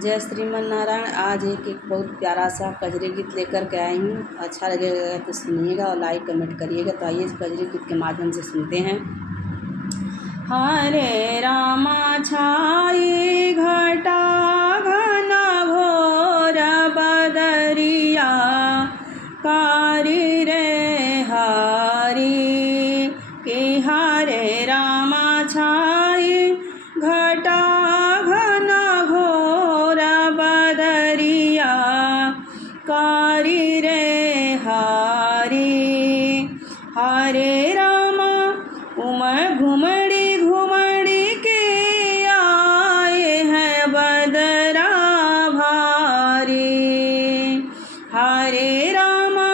जय श्रीमन नारायण। आज एक बहुत प्यारा सा कजरी गीत लेकर के आई हूँ। अच्छा लगेगा तो सुनिएगा और लाइक कमेंट करिएगा। तो आइए इस कजरी गीत के माध्यम से सुनते हैं। हरे रामा छाई घटा घन घोर बदरिया कारी रे हरी कि हरे रामा छाई घटा घन घोर बदरिया कारी रे हरी। हरे रामा उमर घुमड़ी घुमड़ी के आए हैं बदरा भारी। हरे रामा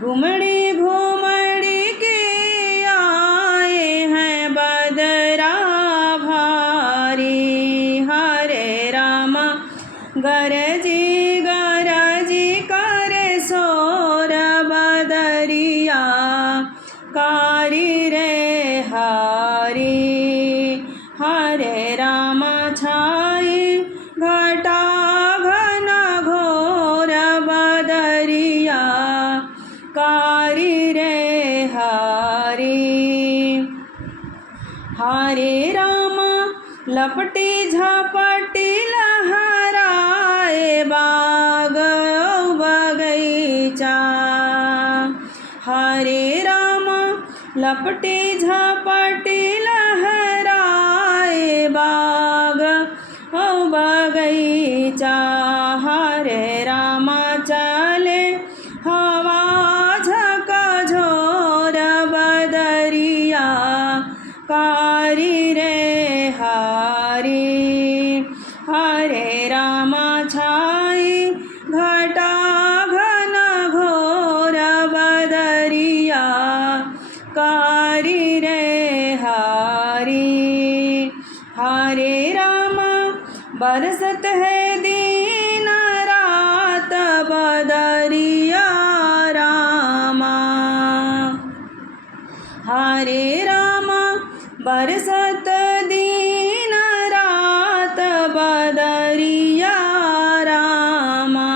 घुमड़ी घुमड़ी के आए हैं बदरा भारी। हरे रामा गरजी गरजी करे सोर बदरिया कारी रे हरी। हरे रामा छाई घटा घन घोर बदरिया कारी रे हरी। हरे रामा लपटी झपटी लहराए बाग बगीचा। हरे रामा लपटी झपटी लहराए बाग बगीचा। हरे रामा चले हवा झकझोर बदरिया कारी रे हरी। हरे रामा छाई घटा घन घोर बदरिया कारी रे हरी। हरे रामा बरसत है दिन रात बदरिया रामा। हरे रामा बरसत दिन रात बदरिया रामा।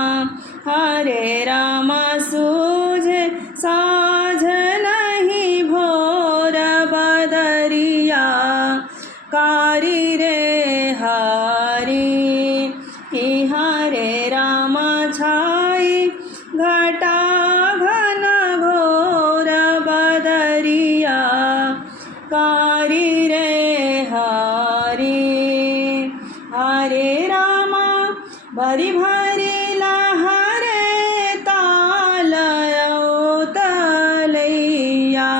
हरे रामा सूझे साझ नहीं भोर बदरिया कारी रे हरी। हरे रामा छाई घटा घन घोर बदरिया कारी रे हरी। हरे रामा भरी भरी लहरे ताल तलैया।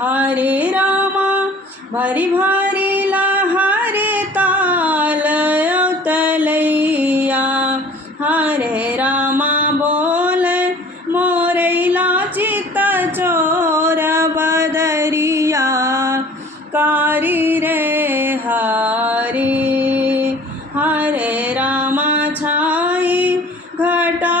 हरे रामा भरी भरी लहरे ताल तलैया। हरे रामा बोले मोरैला चित चोर बदरिया कारी रे हरी। हरे रामा छाई घटा